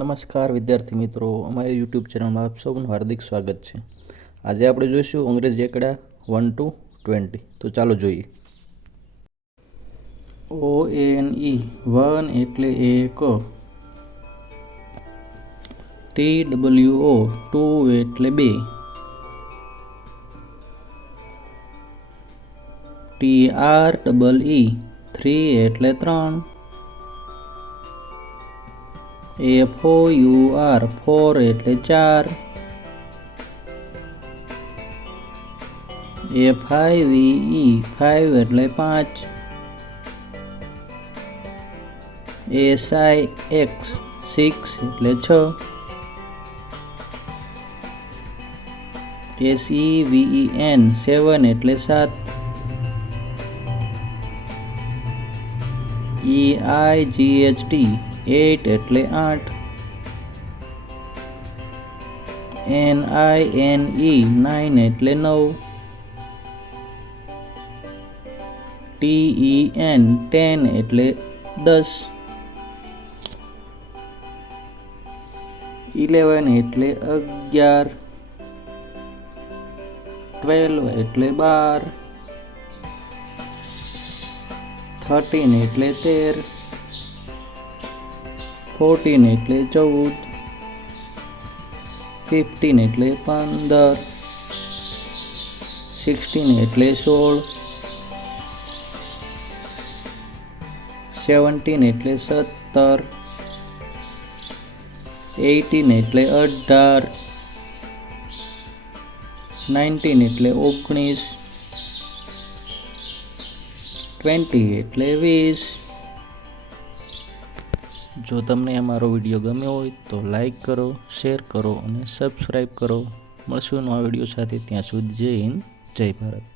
નમસ્કાર વિદ્યાર્થી મિત્રો, અમારી યુટ્યુબ ચેનલમાં આપ સૌનું હાર્દિક સ્વાગત છે। આજે આપણે જોઈશું અંગ્રેજી એકડા 1 to 20। તો ચાલો જોઈએ। ONE 1 એટલે એક, TWO 2 એટલે બે, TREE 3 એટલે ત્રણ, FOUR 4 એટલે ચાર, FIVE 5 એટલે પાંચ, SIX 6 એટલે છ, SEVEN 7 એટલે સાત, EIGHT 8 એટલે આઠ, NINE 9 એટલે નવ, TEN 10 એટલે 10, 11 એટલે 11, 12 એટલે 12, 13 એટલે 13, 14 એટલે 14, 15 એટલે 15, 16 એટલે 16, 17 એટલે 17, 18 એટલે 18, 19 એટલે 19, 20 એટલે 20। જો તમને અમારો વિડીયો ગમ્યો હોય તો લાઈક કરો, શેર કરો અને સબસ્ક્રાઈબ કરો। મળશું નવા વિડીયો સાથે, ત્યાં સુધી જય હિન્દ, જય ભારત।